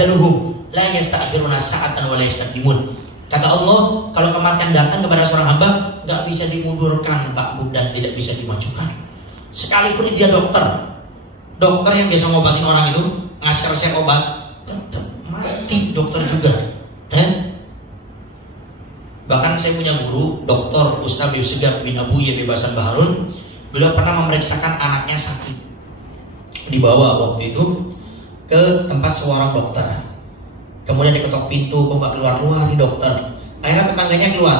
ajaluhum la yasta'khiruna sa'atan wa la yastaqdimun. Kata Allah, kalau kematian datang kepada seorang hamba, nggak bisa dimundurkan Pak Bu, dan tidak bisa dimajukan. Sekalipun dia dokter yang biasa ngobatin orang itu, ngasih resep obat, tetap mati dokter juga. Bahkan saya punya guru, Dr. Ustaz Yusuf bin Abu Bebasan Baharun. Beliau pernah memeriksakan anaknya sakit, dibawa waktu itu ke tempat seorang dokter. Kemudian diketok pintu, kok nggak keluar nih dokter. Akhirnya tetangganya keluar.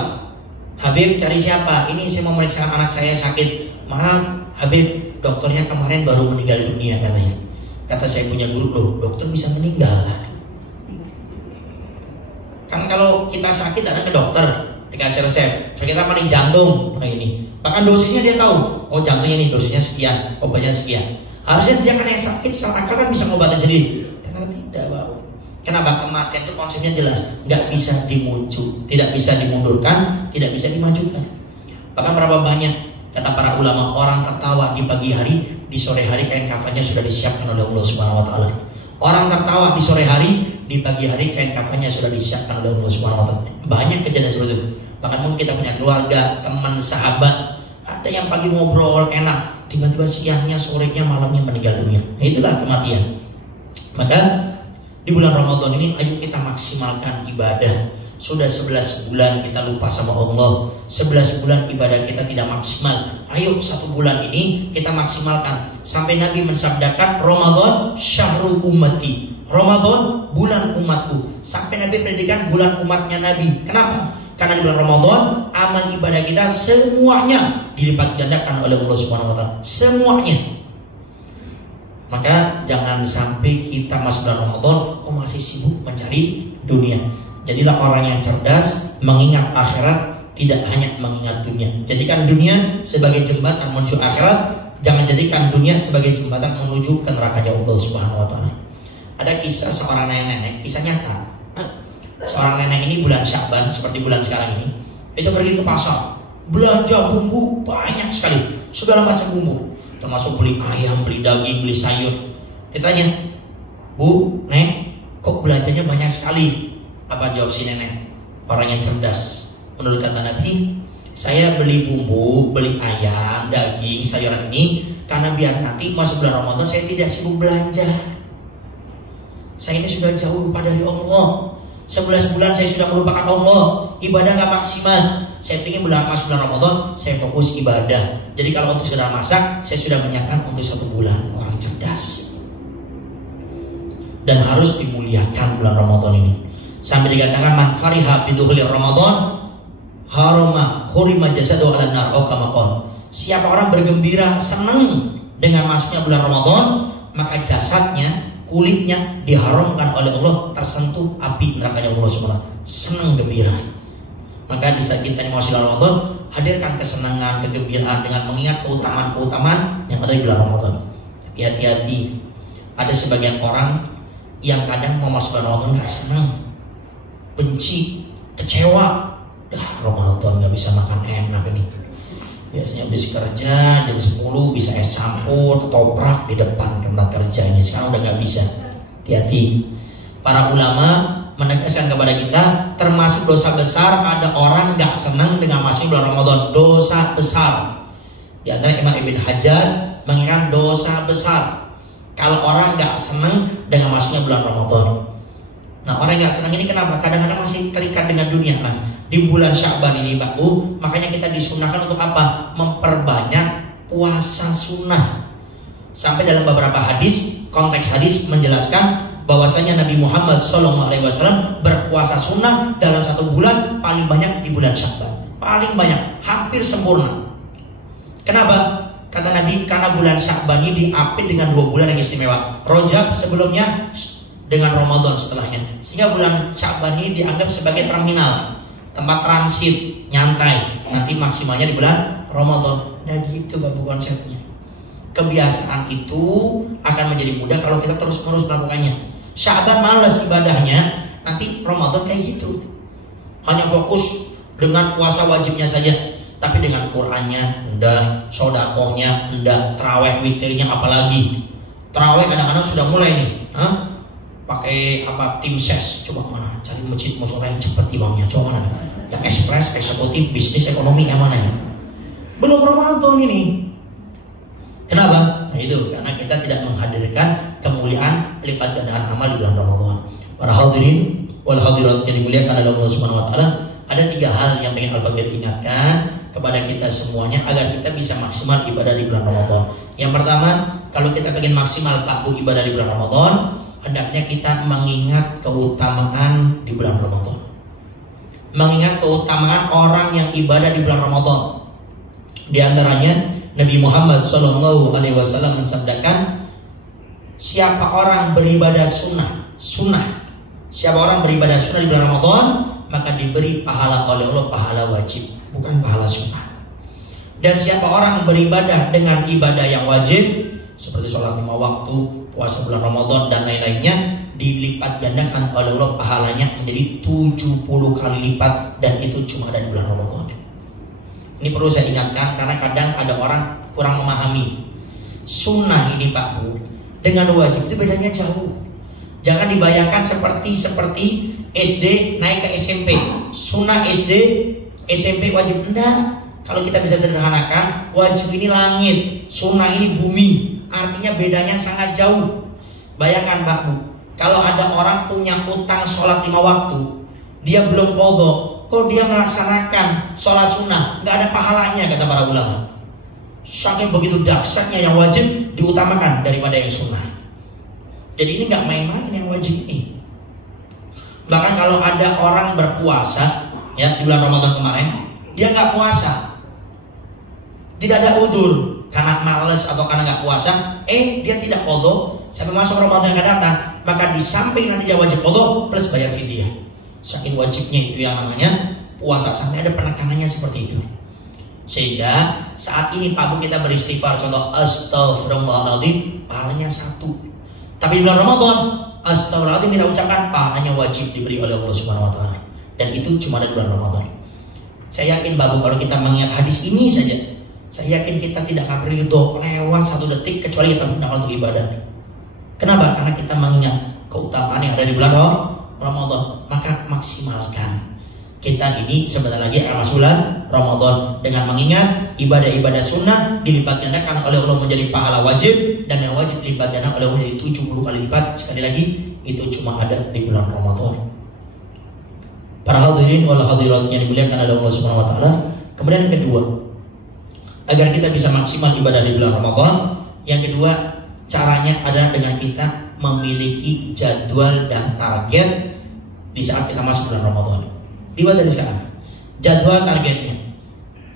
Habib, cari siapa? Ini saya mau memeriksakan anak saya sakit. Maaf Habib, dokternya kemarin baru meninggal dunia katanya. Kata saya punya guru, loh dokter bisa meninggal? Kan kalau kita sakit datang ke dokter, dikasih resep, sakit apa nih? Jantung, kayak ini. Bahkan dosisnya dia tahu. Oh jantungnya ini dosisnya sekian, obatnya sekian. Harusnya dia kan yang sakit secara akal kan bisa ngobatin sendiri. Ternyata tidak, Pak. Kenapa? Kematian itu konsepnya jelas, nggak bisa tidak bisa dimundurkan, tidak bisa dimajukan. Bahkan berapa banyak kata para ulama orang tertawa di pagi hari, di sore hari kain kafannya sudah disiapkan oleh Allah Subhanahu Wa Taala. Orang tertawa di sore hari, di pagi hari kain kafannya sudah disiapkan oleh Allah Subhanahu Wa Taala. Banyak kejadian seperti itu. Bahkan mungkin kita punya keluarga, teman, sahabat, ada yang pagi ngobrol enak, tiba-tiba siangnya, sorenya, malamnya meninggal dunia. Nah, itulah kematian. Maka di bulan Ramadan ini ayo kita maksimalkan ibadah. Sudah 11 bulan kita lupa sama Allah, 11 bulan ibadah kita tidak maksimal. Ayo 1 bulan ini kita maksimalkan. Sampai Nabi mensabdakan Ramadan syahrul ummati, Ramadan bulan umatku. Sampai Nabi predikan bulan umatnya Nabi. Kenapa? Karena di bulan Ramadan amal ibadah kita semuanya dilipat gandakan oleh Allah Subhanahu Wa Taala. Semuanya. Maka jangan sampai kita masuk bulan Ramadan kok masih sibuk mencari dunia. Jadilah orang yang cerdas, mengingat akhirat, tidak hanya mengingat dunia. Jadikan dunia sebagai jembatan menuju akhirat, jangan jadikan dunia sebagai jembatan menuju ke neraka Allah Subhanahu Wa Taala. Ada kisah seorang nenek, kisah nyata. Seorang nenek ini bulan Sya'ban seperti bulan sekarang ini, itu pergi ke pasar, belanja bumbu banyak sekali, segala macam bumbu. Termasuk beli ayam, beli daging, beli sayur. Ditanya, Bu, Nek, kok belanjanya banyak sekali? Apa jawab si nenek? Orang yang cerdas. Menurut kata Nabi, saya beli bumbu, beli ayam, daging, sayuran ini karena biar nanti masuk bulan Ramadan saya tidak sibuk belanja. Saya ini sudah jauh lupa dari Allah. 11 bulan saya sudah melupakan Allah, ibadah gak maksimal. Saya ingin masuk bulan Ramadan, saya fokus ibadah. Jadi kalau untuk saudara masak, saya sudah menyiapkan untuk 1 bulan. Orang cerdas. Dan harus dimuliakan bulan Ramadan ini. Sampai dikatakan man fariha bidukhuli Ramadan harama hurima jasadu 'alan nar au kama qala. Siapa orang bergembira, senang dengan masuknya bulan Ramadan, maka jasadnya, kulitnya diharamkan oleh Allah, tersentuh api nerakanya Allah Subhanahu. Senang gembira. Maka di saat kita masuk bulan Ramadan, hadirkan kesenangan, kegembiraan dengan mengingat keutamaan-keutamaan yang ada di bulan Ramadan. Tapi hati-hati, ada sebagian orang yang kadang mau masuk bulan Ramadan gak senang, benci, kecewa. Ramadan gak bisa makan enak ini. Biasanya habis kerja jam 10 bisa es campur, ketoprak di depan tempat kerja ini. Sekarang udah gak bisa. Hati-hati. Para ulama menegaskan kepada kita, termasuk dosa besar ada orang gak senang dengan masuk bulan Ramadan. Dosa besar. Di antara Imam Ibn Hajar mengingatkan dosa besar kalau orang gak senang dengan masuknya bulan Ramadan. Nah, orang yang gak senang ini kenapa? Kadang-kadang masih terikat dengan dunia. Nah, di bulan Sya'ban ini Pak Bu, makanya kita disunahkan untuk apa? Memperbanyak puasa sunnah. Sampai dalam beberapa hadis, konteks hadis menjelaskan bahwasanya Nabi Muhammad SAW berpuasa sunnah dalam 1 bulan paling banyak di bulan Sya'ban. Paling banyak, hampir sempurna. Kenapa? Kata Nabi, karena bulan Sya'ban ini diapit dengan 2 bulan yang istimewa. Rajab sebelumnya dengan Ramadan setelahnya. Sehingga bulan Sya'ban ini dianggap sebagai terminal, tempat transit, nyantai. Nanti maksimalnya di bulan Ramadan. Nah gitu Bapak konsepnya. Kebiasaan itu akan menjadi mudah kalau kita terus-menerus melakukannya. Sya'ban malas ibadahnya, nanti Ramadan kayak gitu. Hanya fokus dengan puasa wajibnya saja, tapi dengan Qur'annya enggak, sodakohnya enggak, terawih witirnya apalagi. Terawih kadang-kadang sudah mulai nih, pakai apa tim ses, coba mana cari masjid musola yang cepat imamnya, coba mana yang ekspres, eksekutif, bisnis, ekonomi yang mana ya? Belum Ramadan ini. Kenapa? Nah itu karena kita tidak menghadirkan kemuliaan lipat gandaan amal di bulan Ramadan. Para hadirin wal hadirat yang dimuliakan oleh Allah Subhanahu wa taala, ada 3 hal yang ingin Al-Fakir ingatkan kepada kita semuanya agar kita bisa maksimal ibadah di bulan Ramadan. Yang pertama, kalau kita ingin maksimal Pak Bu ibadah di bulan Ramadan, hendaknya kita mengingat keutamaan di bulan Ramadan. Mengingat keutamaan orang yang ibadah di bulan Ramadan. Di antaranya Nabi Muhammad SAW mensabdakan, siapa orang beribadah sunnah, siapa orang beribadah sunnah di bulan Ramadan, maka diberi pahala oleh Allah, pahala wajib, bukan pahala sunnah. Dan siapa orang beribadah dengan ibadah yang wajib seperti sholat 5 waktu, puasa bulan Ramadan dan lain-lainnya, dilipat gandakan oleh Allah pahalanya menjadi 70 kali lipat, dan itu cuma ada di bulan Ramadan. Ini perlu saya ingatkan karena kadang ada orang kurang memahami. Sunnah ini Pak Bu dengan wajib itu bedanya jauh. Jangan dibayangkan seperti SD naik ke SMP. Sunnah SD, SMP wajib. Enggak. Kalau kita bisa sederhanakan, wajib ini langit, sunnah ini bumi. Artinya bedanya sangat jauh. Bayangkan Pak Bu, kalau ada orang punya utang sholat 5 waktu, dia belum qadha, kok dia melaksanakan sholat sunnah, nggak ada pahalanya kata para ulama. Saking begitu dahsyatnya yang wajib diutamakan daripada yang sunnah. Jadi ini nggak main-main yang wajib ini. Bahkan kalau ada orang berpuasa ya di bulan Ramadan kemarin, dia nggak puasa, tidak ada udzur karena malas atau karena nggak puasa, dia tidak qadha sampai masuk Ramadan yang akan datang, maka di samping nanti dia wajib qadha plus bayar fidyah. Saking wajibnya itu yang namanya puasa, sampai ada penekanannya seperti itu. Sehingga saat ini Pak Bu kita beristighfar, contoh astagfirullahaladzim, pahalanya 1. Tapi di bulan Ramadan astagfirullahaladzim kita ucapkan, pahalanya wajib diberi oleh Allah Subhanahu wa taala. Dan itu cuma ada di bulan Ramadan. Saya yakin Pak Bu kalau kita mengingat hadis ini saja, saya yakin kita tidak akan ridho lewat 1 detik kecuali kita gunakan untuk ibadah. Kenapa? Karena kita mengingat keutamaan yang ada di bulan Ramadan, maka maksimalkan. Kita ini sebentar lagi akan masuk bulan Ramadan dengan mengingat ibadah-ibadah sunnah dilipat gandakan oleh Allah menjadi pahala wajib, dan yang wajib dilipat gandakan oleh Allah menjadi 70 kali lipat. Sekali lagi, itu cuma ada di bulan Ramadan. Para hadirin wal hadirat yang dimuliakan oleh Allah Subhanahu wa taala. Kemudian yang kedua, agar kita bisa maksimal ibadah di bulan Ramadan, yang kedua caranya adalah dengan kita memiliki jadwal dan target di saat kita masuk bulan Ramadan. Dibuat dari sekarang jadwal targetnya.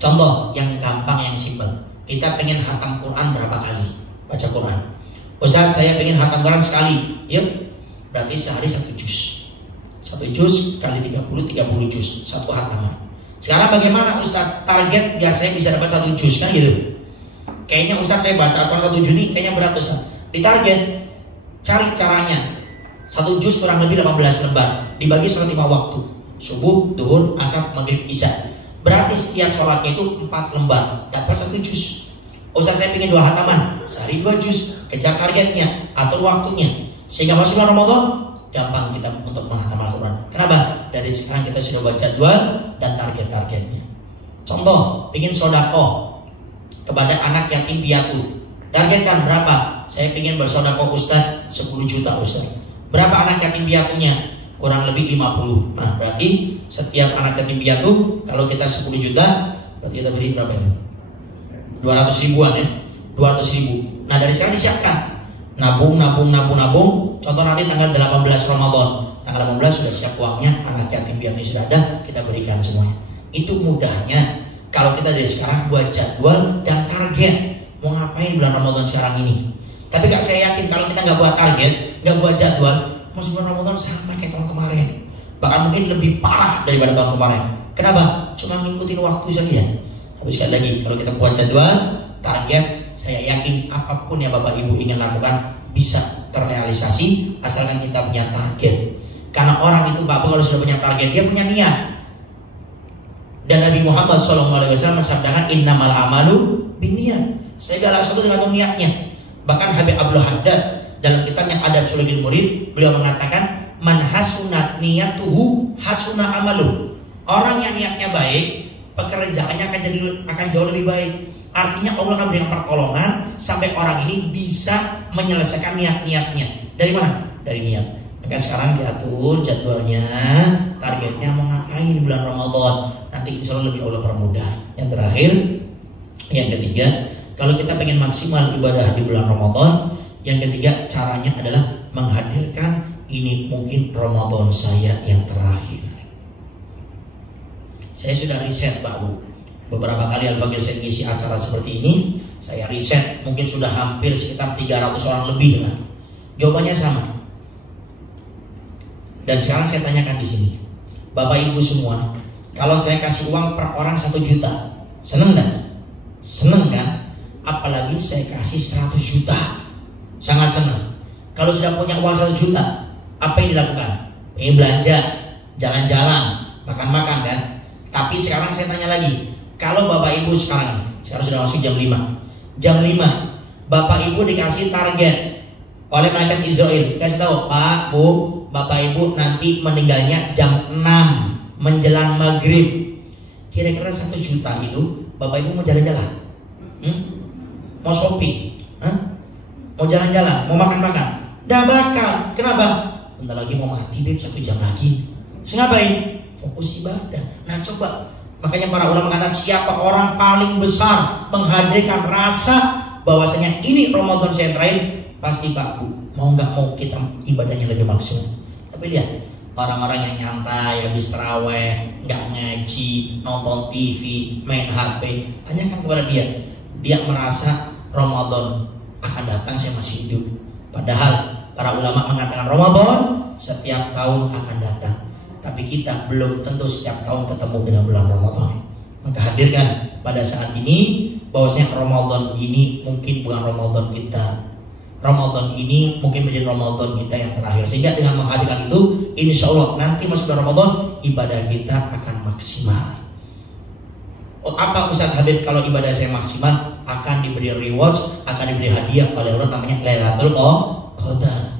Contoh yang gampang, yang simpel, kita pengen hatam Quran berapa kali baca Quran. Ustaz, saya pengen hatam Quran sekali. Yuk, berarti sehari 1 juz. 1 juz kali 30 juz, 1 hataman. Sekarang bagaimana Ustaz target biar saya bisa dapat 1 juz, kan gitu. Kayaknya Ustaz saya baca Quran 1 Juni kayaknya berat Ustaz. Ditarget, cari caranya. 1 juz kurang lebih 18 lembar, dibagi sholat 5 waktu, subuh, duhur, asar, maghrib, isya. Berarti setiap sholatnya itu 4 lembar, dapat 1 juz. Ustaz saya ingin 2 hataman, sehari 2 juz. Kejar targetnya, atur waktunya, sehingga masuk bulan Ramadan gampang kita untuk menghatam Al-Quran. Kenapa? Dari sekarang kita sudah baca jadwal dan target-targetnya. Contoh, ingin sedekah kepada anak yatim piatu, targetkan berapa? Saya ingin bersedekah Ustaz 10 juta Ustaz. Berapa anak yatim piatunya? Kurang lebih 50. Nah berarti setiap anak yatim piatu kalau kita 10 juta, berarti kita beri berapa ini? 200 ribuan ya, 200 ribu. Nah dari sekarang disiapkan, nabung. Contoh nanti tanggal 18 Ramadan, tanggal 18 sudah siap uangnya, anak yatim piatu sudah ada, kita berikan semuanya. Itu mudahnya kalau kita dari sekarang buat jadwal dan target mau ngapain bulan Ramadan sekarang ini. Tapi kak saya yakin kalau kita nggak buat target, nggak buat jadwal, masuk bulan Ramadan sama kayak tahun kemarin, bahkan mungkin lebih parah daripada tahun kemarin. Kenapa? Cuma ngikutin waktu saja. Tapi sekali lagi, kalau kita buat jadwal, target, saya yakin apapun yang Bapak Ibu ingin lakukan bisa terrealisasi asalkan kita punya target. Karena orang itu Bapak kalau sudah punya target, dia punya niat. Dan Nabi Muhammad SAW mensabdakan innamal amalu binniyat. Segala sesuatu dengan niatnya. Bahkan Habib Abdul Haddad dalam kitabnya Adab Sulukil Murid, beliau mengatakan man hasunat niyatuhu hasuna amalu. Orang yang niatnya baik, pekerjaannya akan jauh lebih baik. Artinya Allah akan berikan pertolongan sampai orang ini bisa menyelesaikan niat-niatnya. Dari mana? Dari niat. Maka sekarang diatur jadwalnya, targetnya mau ngapain di bulan Ramadan. Nanti insya Allah lebih Allah permudah. Yang terakhir, yang ketiga, kalau kita pengen maksimal ibadah di bulan Ramadan, yang ketiga caranya adalah menghadirkan ini mungkin Ramadan saya yang terakhir. Saya sudah riset Pak Bu. Beberapa kali Al-Fagir saya ngisi acara seperti ini, saya riset mungkin sudah hampir sekitar 300 orang lebih lah. Jawabannya sama. Dan sekarang saya tanyakan di sini, Bapak Ibu semua, kalau saya kasih uang per orang 1 juta, seneng kan? Seneng kan? Apalagi saya kasih 100 juta, sangat senang. Kalau sudah punya uang 1 juta, apa yang dilakukan? Pengen belanja, jalan-jalan, makan-makan kan? Tapi sekarang saya tanya lagi, kalau Bapak Ibu sekarang sudah masuk jam 5. Jam 5 Bapak Ibu dikasih target oleh malaikat Israel, kasih tahu, Pak, Bu, Bapak Ibu nanti meninggalnya jam 6 menjelang maghrib. Kira-kira 1 juta itu Bapak Ibu mau jalan-jalan? Mau shopping? Mau jalan-jalan? Mau makan-makan? Nggak bakal. Kenapa? Bentar lagi mau mati, Beb, 1 jam lagi. Terus ngapain? Fokus ibadah. Nah coba, makanya para ulama mengatakan siapa orang paling besar menghadirkan rasa bahwasanya ini Ramadan saya terakhir, pasti Pak Bu, mau nggak mau kita ibadahnya lebih maksimal. Tapi lihat orang-orang yang nyantai, habis terawih, nggak ngaji, nonton TV, main HP, tanyakan kepada dia, dia merasa Ramadan akan datang saya masih hidup. Padahal para ulama mengatakan Ramadan setiap tahun akan datang. Tapi kita belum tentu setiap tahun ketemu dengan bulan Ramadan. Maka hadirkan pada saat ini bahwasanya Ramadan ini mungkin bukan Ramadan kita. Ramadan ini mungkin menjadi Ramadan kita yang terakhir. Sehingga dengan menghadirkan itu, insya Allah nanti masuk bulan Ramadan, ibadah kita akan maksimal. Apa Ustaz Habib kalau ibadah saya maksimal? Akan diberi reward, akan diberi hadiah oleh Allah, namanya Lailatul Qadar.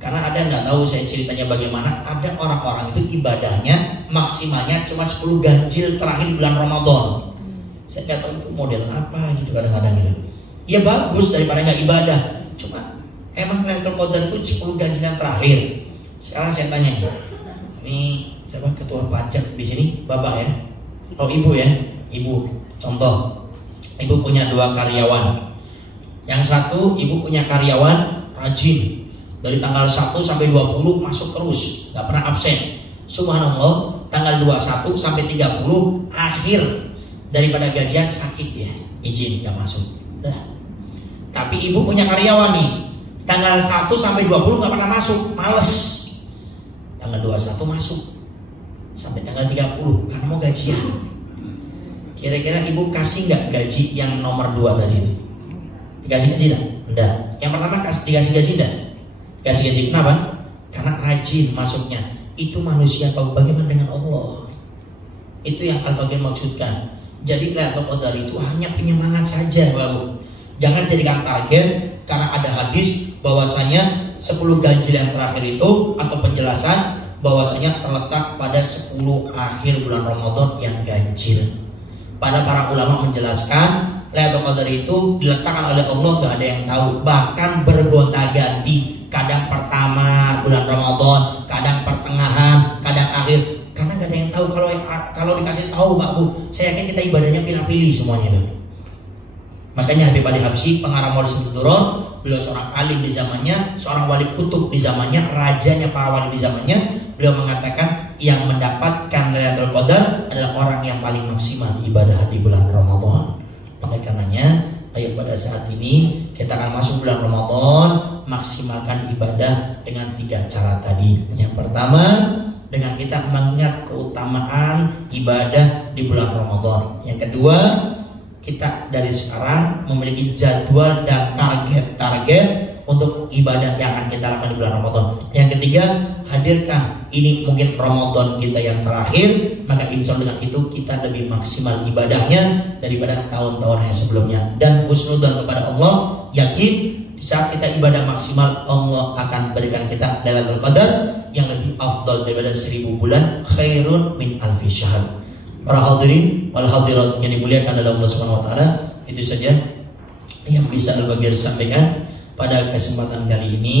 Karena ada nggak tahu saya ceritanya bagaimana, ada orang-orang itu ibadahnya maksimalnya cuma 10 ganjil terakhir di bulan Ramadan. Saya nggak tahu itu model apa gitu kadang-kadang gitu. Ya bagus daripada nggak ibadah. Cuma emang Lailatul Qadar itu 10 ganjil yang terakhir. Sekarang saya tanya nih, ini siapa ketua pajak di sini? Bapak ya? Oh ibu ya? Ibu. Contoh, ibu punya 2 karyawan. Yang satu ibu punya karyawan rajin. Dari tanggal 1 sampai 20 masuk terus, gak pernah absen. Subhanallah, tanggal 21 sampai 30 akhir daripada gajian sakit dia, izin gak masuk. Dah. Tapi ibu punya karyawan nih, tanggal 1 sampai 20 gak pernah masuk, males. Tanggal 21 masuk sampai tanggal 30 karena mau gajian. Kira-kira ibu kasih gak gaji yang nomor 2 tadi itu? Dikasih gaji enggak? Enggak. Yang pertama dikasih gaji enggak? Kasih gaji, kenapa? Karena rajin masuknya. Itu manusia tahu bagaimana dengan Allah. Itu yang Al-Fagir maksudkan. Jadi Lailatul Qadar itu hanya penyemangat saja, Bapak. Jangan jadikan target, karena ada hadis bahwasanya 10 ganjil yang terakhir itu, atau penjelasan bahwasanya terletak pada 10 akhir bulan Ramadan yang ganjil. Pada para ulama menjelaskan Lailatul Qadar itu diletakkan oleh Allah, gak ada yang tahu. Bahkan bergonta-ganti. Kadang pertama bulan Ramadan, kadang pertengahan, kadang akhir. Karena gak ada yang tahu. Kalau dikasih tahu Pak Bu, saya yakin kita ibadahnya pilih-pilih semuanya itu. Makanya Habib Adi Habsyi, pengarang Maulid Simturon, beliau seorang alim di zamannya, seorang wali kutub di zamannya, rajanya para wali di zamannya. Beliau mengatakan yang mendapatkan Lailatul Qadar adalah orang yang paling maksimal ibadah di bulan Ramadan. Oleh karenanya, ayo pada saat ini kita akan masuk bulan Ramadan, maksimalkan ibadah dengan 3 cara tadi. Yang pertama, dengan kita mengingat keutamaan ibadah di bulan Ramadan. Yang kedua, kita dari sekarang memiliki jadwal dan target untuk ibadah yang akan kita lakukan di bulan Ramadan. Yang ketiga, hadirkan ini mungkin Ramadan kita yang terakhir, maka insya Allah dengan itu kita lebih maksimal ibadahnya daripada tahun-tahun yang sebelumnya. Dan husnudzon kepada Allah, yakin Di saat kita ibadah maksimal, Allah akan berikan kita Lailatul Qadar yang lebih afdal daripada 1000 bulan, khairun min alfi syahr. Para hadirin wal hadirat yang dimuliakan oleh Allah Subhanahu wa taala, itu saja yang bisa Al-Bagir sampaikan pada kesempatan kali ini.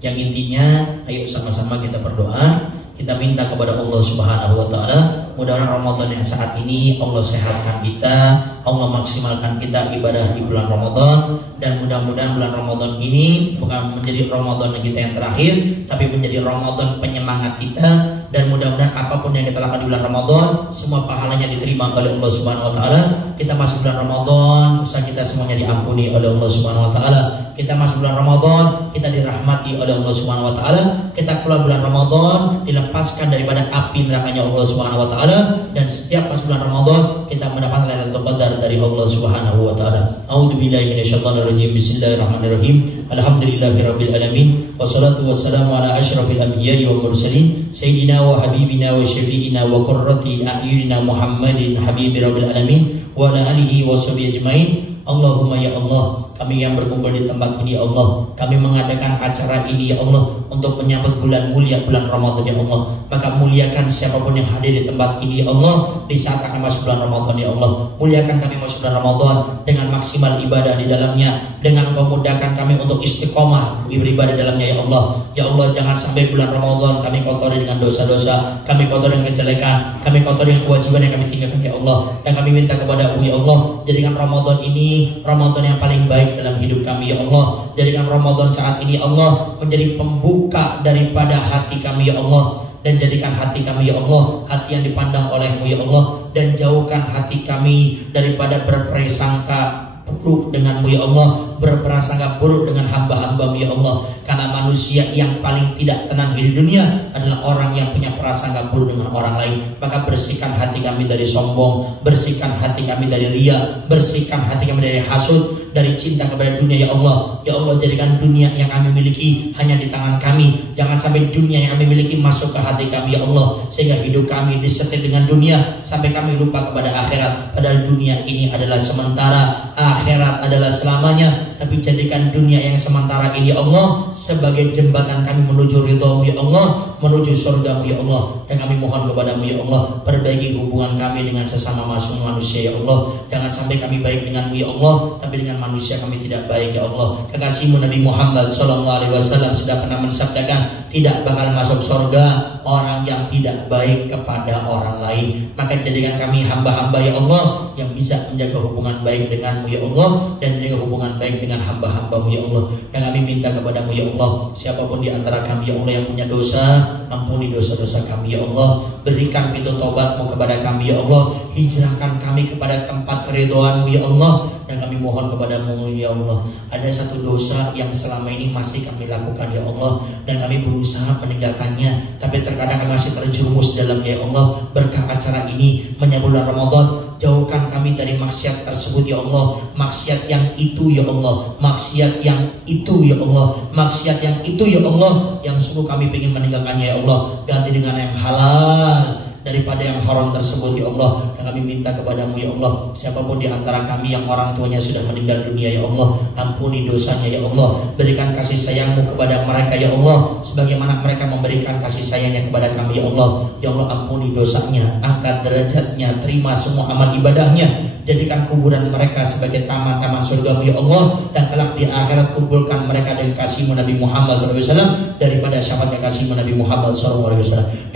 Yang intinya, ayo sama-sama kita berdoa, kita minta kepada Allah Subhanahu wa taala, mudah-mudahan Ramadan yang saat ini Allah sehatkan kita, Allah maksimalkan kita ibadah di bulan Ramadan, dan mudah-mudahan bulan Ramadan ini bukan menjadi Ramadan kita yang terakhir, tapi menjadi Ramadan penyemangat kita. Dan mudah-mudahan apapun yang kita lakukan di bulan Ramadan, semua pahalanya diterima oleh Allah Subhanahu wa taala. Kita masuk bulan Ramadan, dosa kita semuanya diampuni oleh Allah Subhanahu wa taala. Kita masuk bulan Ramadan, kita dirahmati oleh Allah Subhanahu wa taala. Kita keluar bulan Ramadan, dilepaskan daripada api nerakanya Allah Subhanahu wa taala. Dan setiap masuk bulan Ramadan, kita mendapatkan Lailatul Qadar dari Allah Subhanahu wa taala. A'udzubillahi minasyaitonir rajim. Bismillahirrahmanirrahim. Alhamdulillahirabbil alamin. Wassalatu wassalamu ala asyrafil anbiya'i wal mursalin. Sayyidina wa habibina wa syafi'ina wa qurrati a'yunina Muhammadin habibi rabbil alamin wa ala alihi wa sahbihi ajmain. Allahumma ya Allah, kami yang berkumpul di tempat ini ya Allah, kami mengadakan acara ini ya Allah untuk menyambut bulan mulia, bulan Ramadan ya Allah. Maka muliakan siapapun yang hadir di tempat ini ya Allah di saat akan masuk bulan Ramadan ya Allah. Muliakan kami masuk bulan Ramadan dengan maksimal ibadah di dalamnya, dengan Engkau mudahkan kami untuk istiqomah beribadah di dalamnya ya Allah. Ya Allah, jangan sampai bulan Ramadan kami kotori dengan dosa-dosa, kami kotori dengan kejelekan, kami kotori dengan kewajiban yang kami tinggalkan ya Allah. Dan kami minta kepada-Mu ya Allah, jadikan Ramadan ini Ramadan yang paling baik dalam hidup kami ya Allah. Jadikan Ramadan saat ini Allah menjadi pembuka daripada hati kami ya Allah. Dan jadikan hati kami ya Allah hati yang dipandang oleh-Mu ya Allah. Dan jauhkan hati kami daripada berprasangka buruk dengan-Mu ya Allah, berprasangka buruk dengan hamba-hamba-Mu ya Allah. Karena manusia yang paling tidak tenang di dunia adalah orang yang punya prasangka buruk dengan orang lain. Maka bersihkan hati kami dari sombong, bersihkan hati kami dari riya, bersihkan hati kami dari hasud, dari cinta kepada dunia ya Allah. Ya Allah, jadikan dunia yang kami miliki hanya di tangan kami. Jangan sampai dunia yang kami miliki masuk ke hati kami ya Allah, sehingga hidup kami disetir dengan dunia sampai kami lupa kepada akhirat. Padahal dunia ini adalah sementara, akhirat adalah selamanya. Tapi jadikan dunia yang sementara ini ya Allah sebagai jembatan kami menuju ridha-Mu ya Allah, menuju surga-Mu ya Allah. Dan kami mohon kepada-Mu ya Allah, perbaiki hubungan kami dengan sesama manusia ya Allah. Jangan sampai kami baik dengan-Mu ya Allah, tapi dengan manusia kami tidak baik ya Allah. Kekasih-Mu Nabi Muhammad SAW sudah pernah mensabdakan, tidak bakal masuk surga orang yang tidak baik kepada orang lain. Maka jadikan kami hamba-hamba ya Allah yang bisa menjaga hubungan baik dengan-Mu ya Allah, dan menjaga hubungan baik dengan hamba-hamba-Mu ya Allah. Dan kami minta kepada-Mu ya Allah, siapapun di antara kami ya Allah yang punya dosa, ampuni dosa-dosa kami ya Allah. Berikan pintu taubat-Mu kepada kami ya Allah. Hijrahkan kami kepada tempat keridhaan-Mu ya Allah. Dan kami mohon kepada-Mu ya Allah, ada satu dosa yang selama ini masih kami lakukan ya Allah, dan kami berusaha meninggalkannya, tapi terkadang kami masih terjerumus dalamnya ya Allah. Berkah acara ini menyambut bulan Ramadan, jauhkan kami dari maksiat tersebut ya Allah. Maksiat yang itu ya Allah, maksiat yang itu ya Allah, maksiat yang itu ya Allah, yang sungguh kami ingin meninggalkannya ya Allah. Ganti dengan yang halal daripada yang haram tersebut ya Allah. Dan kami minta kepada-Mu ya Allah, siapapun di antara kami yang orang tuanya sudah meninggal dunia ya Allah, ampuni dosanya ya Allah. Berikan kasih sayang-Mu kepada mereka ya Allah, sebagaimana mereka memberikan kasih sayangnya kepada kami ya Allah. Ya Allah, ampuni dosanya, angkat derajatnya, terima semua amal ibadahnya. Jadikan kuburan mereka sebagai taman-taman surga-Mu ya Allah. Dan kelak di akhirat kumpulkan mereka dengan kasih-Mu Nabi Muhammad SAW, daripada syafaatnya kasih-Mu Nabi Muhammad SAW.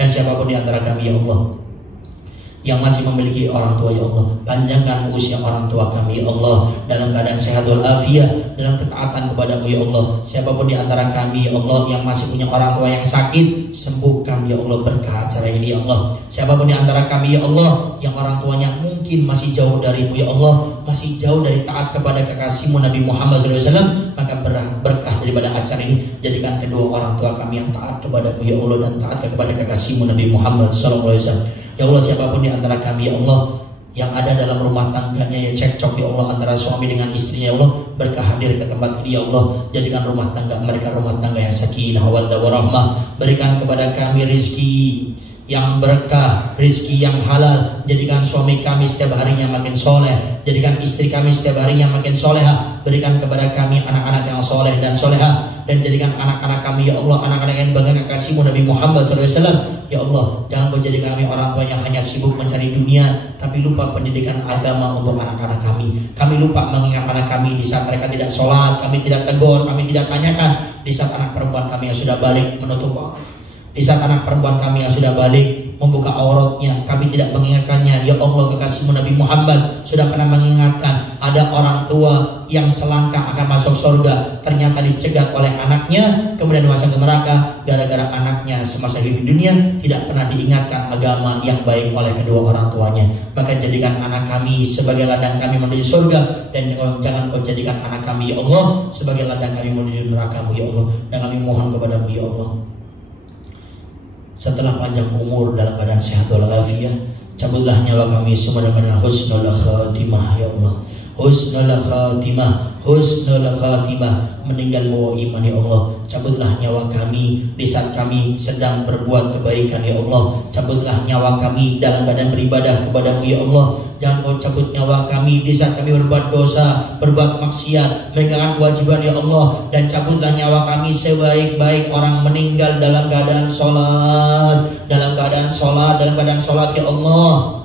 Dan siapapun di antara kami ya Allah yang masih memiliki orang tua ya Allah, panjangkan usia orang tua kami ya Allah dalam keadaan sehat walafiat, dalam ketaatan kepada-Mu ya Allah. Siapapun di antara kami ya Allah yang masih punya orang tua yang sakit, sembuhkan ya Allah berkah acara ini ya Allah. Siapapun di antara kami ya Allah yang orang tuanya mungkin masih jauh dari-Mu ya Allah, masih jauh dari taat kepada kekasih-Mu Nabi Muhammad SAW, maka berkah daripada acara ini jadikan kedua orang tua kami yang taat kepada-Mu ya Allah, dan taat kepada kekasih-Mu Nabi Muhammad SAW. Ya Allah, siapapun di antara kami ya Allah yang ada dalam rumah tangganya ya cekcok ya Allah antara suami dengan istrinya ya Allah, berkah hadir ke tempat ini ya Allah. Jadikan rumah tangga mereka rumah tangga yang sakinah, mawaddah warahmah. Berikan kepada kami rizki yang berkah, rizki yang halal. Jadikan suami kami setiap harinya makin soleh, jadikan istri kami setiap harinya makin soleha. Berikan kepada kami anak-anak yang soleh dan soleha, dan jadikan anak-anak kami ya Allah anak-anak yang bangga kasihmu Nabi Muhammad SAW. Ya Allah, jangan kau jadikan kami orang tua yang hanya sibuk mencari dunia tapi lupa pendidikan agama untuk anak-anak kami. Kami lupa mengingat anak kami di saat mereka tidak sholat, kami tidak tegur, kami tidak tanyakan. Di saat anak perempuan kami yang sudah balik menutup, di saat anak perempuan kami yang sudah balik membuka auratnya, kami tidak mengingatkannya. Ya Allah, kekasihmu Nabi Muhammad sudah pernah mengingatkan, ada orang tua yang selangkah akan masuk surga, ternyata dicegat oleh anaknya, kemudian masuk ke neraka gara-gara anaknya semasa hidup di dunia tidak pernah diingatkan agama yang baik oleh kedua orang tuanya. Maka jadikan anak kami sebagai ladang kami menuju surga, dan jangan kau jadikan anak kami ya Allah sebagai ladang kami menuju neraka-Mu ya Allah. Dan kami mohon kepada-Mu ya Allah, setelah panjang umur dalam keadaan sehat walafiat, cabutlah nyawa kami semua dengan husnul khatimah ya Allah. Husnul khatimah, husnul khatimah, meninggal membawa iman ya Allah. Cabutlah nyawa kami di saat kami sedang berbuat kebaikan ya Allah. Cabutlah nyawa kami dalam keadaan beribadah kepada-Mu ya Allah. Jangan kau cabut nyawa kami di saat kami berbuat dosa, berbuat maksiat, meninggalkan kewajiban ya Allah. Dan cabutlah nyawa kami sebaik-baik orang meninggal dalam keadaan sholat, dalam keadaan sholat, dalam keadaan sholat ya Allah.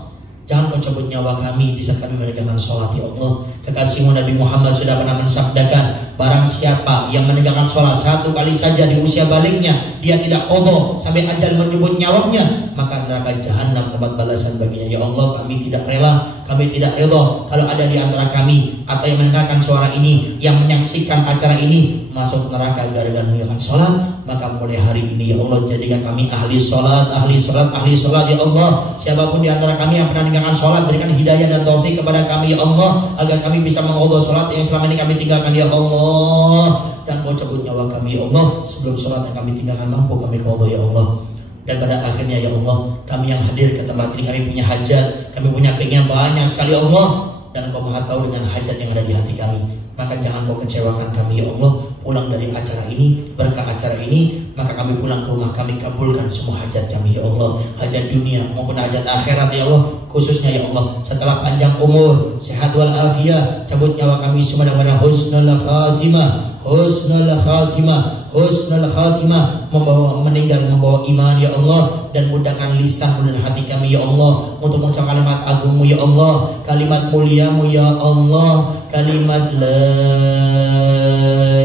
Jangan kau cabut nyawa kami di saat kami meninggalkan sholat ya Allah. Kekasihmu Nabi Muhammad sudah pernah mensabdakan, barang siapa yang meninggalkan sholat satu kali saja di usia baliknya, dia tidak qadha sampai ajal menyebut nyawanya, maka neraka jahanam tempat balasan baginya. Ya Allah, kami tidak rela, kami tidak ridha kalau ada di antara kami atau yang mendengarkan suara ini, yang menyaksikan acara ini masuk neraka gara-gara meninggalkan sholat. Maka mulai hari ini ya Allah, jadikan kami ahli sholat, ahli sholat, ahli sholat ya Allah. Siapapun di antara kami yang pernah meninggalkan sholat, berikan hidayah dan taufik kepada kami ya Allah, agar kami bisa mengqadha sholat yang selama ini kami tinggalkan ya Allah. Dan kau cabut nyawa kami ya Allah sebelum sholat yang kami tinggalkan mampu kami qadha ya Allah. Dan pada akhirnya ya Allah, kami yang hadir ke tempat ini, kami punya hajat, kami punya keinginan banyak sekali ya Allah, dan Kau maha tahu dengan hajat yang ada di hati kami. Maka jangan Kau kecewakan kami ya Allah. Pulang dari acara ini, berkah acara ini, maka kami pulang ke rumah, kami kabulkan semua hajat kami ya Allah, hajat dunia maupun hajat akhirat ya Allah. Khususnya ya Allah, setelah panjang umur, sehat walafiat, cabut nyawa kami semua dengan husnul khatimah, husnul khatimah, husnul khatimah, membawa meninggal membawa iman ya Allah. Dan mudahkan lisan dan hati kami ya Allah untuk mengucapkan kalimat agungmu ya Allah, kalimat muliamu ya Allah, kalimat la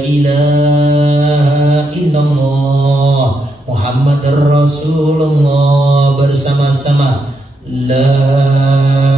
ilaha illallah Muhammad. Muhammadar Rasulullah bersama-sama. La